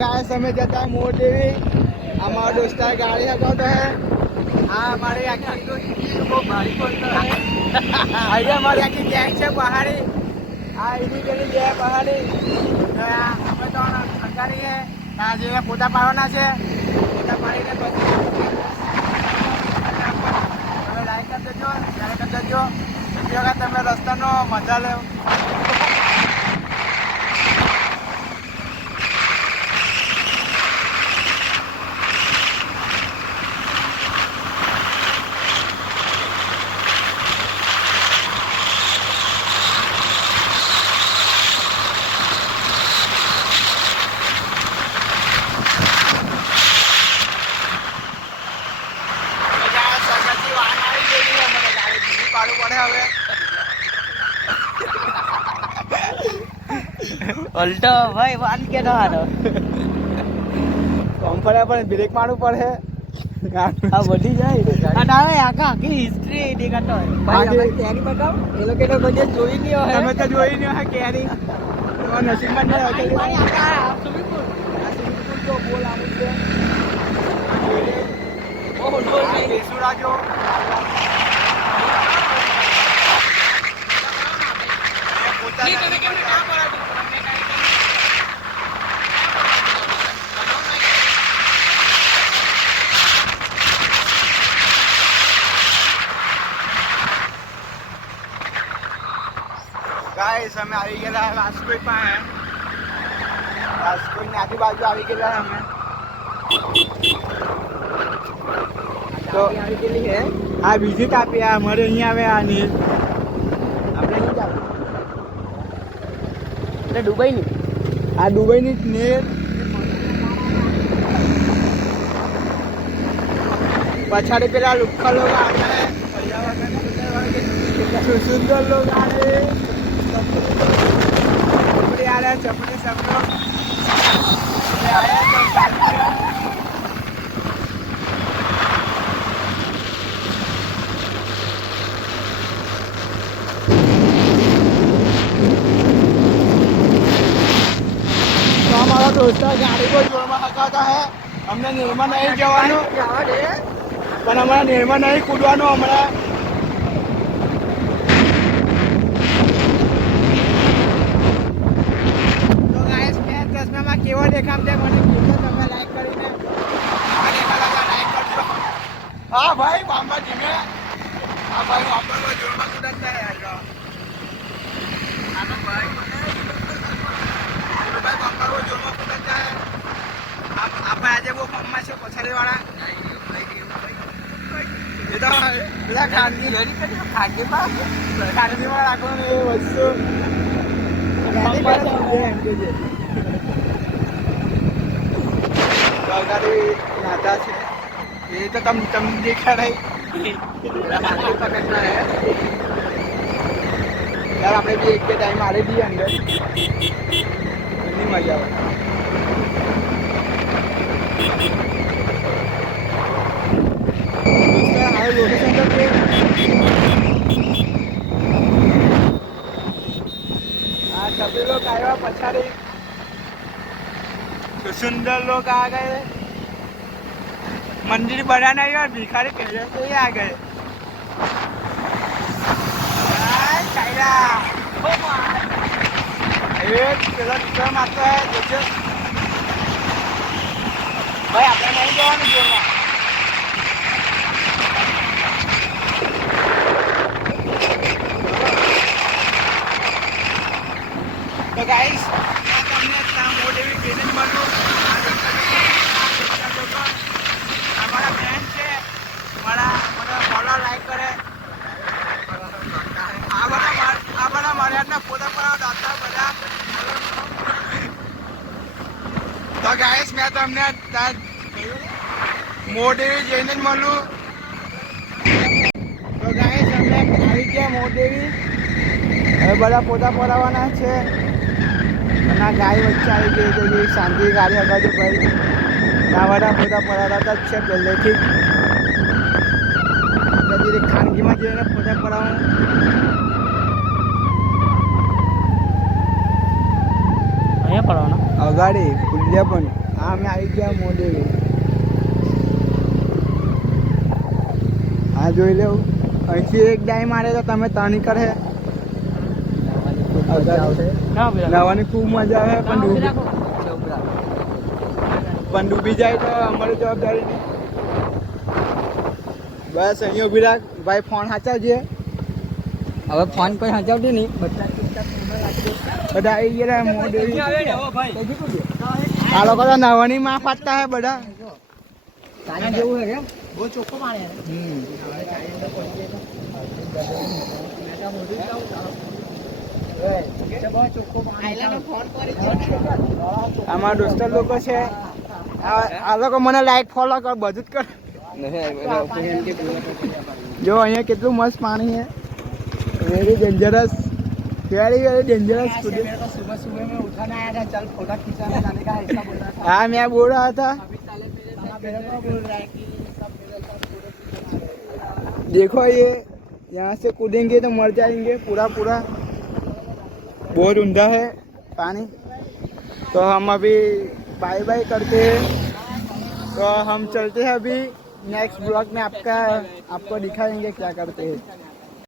Guys हमें जाता है मोर देवी। हमारा दोस्ता गाड़ी हकाउंट है। हाँ हमारे यहाँ की वो भारी बोलता है। आइए हमारे यहाँ की गैंग से पहाड़ी। हाँ इन्हीं के लिए है पहाड़ी। हमें तो सरकारी है। यहाँ जो पोता पाड़वाना છે પોતા પાડીને પછી તમે લાઈક કરી દેજો, શેર કરી દેજો, જેથી વખત તમે રસ્તાનો મજા લેવો. ઉલટો ભાઈ વાન કે નહારો કમ્ફર્ટેબલ બ્રેક મારવું પડે. આ બધી જાય અને આખા આખી હિસ્ટ્રી દેખાતો હોય ભાઈ. આપણે કેરી બતાવ એ લોકોને બધે જોઈ નહીં હોય. તમે તો જોઈ નહીં હોય કેરી. તમારા નસીબમાં નહીં હોય. આ સ્વિમિંગ પુલ તો બોલ આવું છે. ઓહો ડોલ બેસુડા જો ગાઈસ અમે આવી ગયેલા રાજકોટ પાસે. રાજકોટની આજુબાજુ આવી ગયેલા અમે. તો આવી ગયેલી હે. આ વિઝિટ આપી. અમારે અહીંયા આવે આ નીલ. આપણે નહીં જાવ. એટલે દુબઈની આ દુબઈની જ નીલ. પછાડી પેલા લુખ્ખા લોગ આવે. सुंदर लोग आ रहे हैं. चपड़ी आ रहा है. चपड़ी सब लोग तो हमारा दोस्त गाड़ी को जोरमा हकाता है. हमने निर्मा नहीं जवानो પણ હમણાં નિર્મા નહીં કૂદવાનું. હમણાં તો ગાઈસ મેં ચશ્મામાં કેવો દેખામ છે મને કીધો. તમે લાઈક કરીને લાઈક કરજો. હા ભાઈ બામ્બા ધીમે. હા ભાઈ બામ્બા જોરમાં કૂદતા હે. આનો ભાઈ બામ્બા જોરમાં કૂદતા હે. આપણે આજે બહુ ફામમાં છે પછાડી વાળા. એ તો પેલા ખાનગી ખાનગીમાં રાખવાનું એ વસ્તુ સરકારી નાતા છે એ તો તમને દેખાડાય. યાર આપણે બી એક બે ટાઈમ હારી દઈએ અંદર. એની મજા આવે. लोकेशन पे हाँ सभी लोग आए पछाड़ी. तो सुंदर लोग आ गए. मंदिर बना नहीं और भिखारी पहले से ही आ गए. आता है देखो भाई. આપણે નહીં જવાનું જોરમાં. તો ગાઈસ તમને મોર દેવી ટ્રેન મળ્યું. અમારા ફ્રેન્ડ છે. મારા ફોલો લાઈક કરે. આ બધા માર્યાદના પોતા પર દાતા બધા. તો ગાઈસ મેં તમને મોર દેવી જઈને જ મળ્યું. તો ગાઈસ અમે આવી ગયા મોર દેવી. હવે બધા પોતા પડાવવાના છે. અને ગાય વચ્ચે આવી ગઈ છે. જે શાંતિ ગાડી હગાજો ભાઈ. આ બધા પોતા પડાવતા જ છે પહેલેથી. એટલે ખાનગીમાં જઈને પોતા પડાવવાનું. અહીંયા પડવાના અગાડી ખુલ્યા પણ અમે આવી ગયા મોદેવી. આ જોઈ લેવું અહીંથી એક ડાય મારે તો તમે તાની કરે નવાની ખૂબ મજા આવે પણ ડૂબી જાય તો અમારી જવાબદારી નહીં. બસ અહીં ઉભી રાખ ભાઈ, ફોન સાચવજે. હવે ફોન કોઈ હજાવતું નહીં. બધા આવી ગયા મોદેવી. આ લોકો તો નવાની માં પાડતા હે બધા. જેવું હે બહુ ચોખ્ખો પાણી. અમારા દોસ્તો લોકો છે. આ લોકો મને લાઈક ફોલો કર, બધું જ કર. જો અહીંયા કેટલું મસ્ત પાણી છે. Very dangerous, very dangerous. सुबह सुबह में उठा ना आया था, चल फोटो खींचाने जाने का ऐसा बोल रहा था. हाँ मैं बोल रहा था. मेरे को बोल रहा है कि सब मेरे साथ देखो ये यहाँ से कूदेंगे तो मर जाएंगे पूरा पूरा. बहुत ऊंधा है पानी. तो हम अभी बाय बाय करते हैं. तो हम चलते हैं अभी. नेक्स्ट ब्लॉग में आपको दिखाएंगे क्या करते हैं.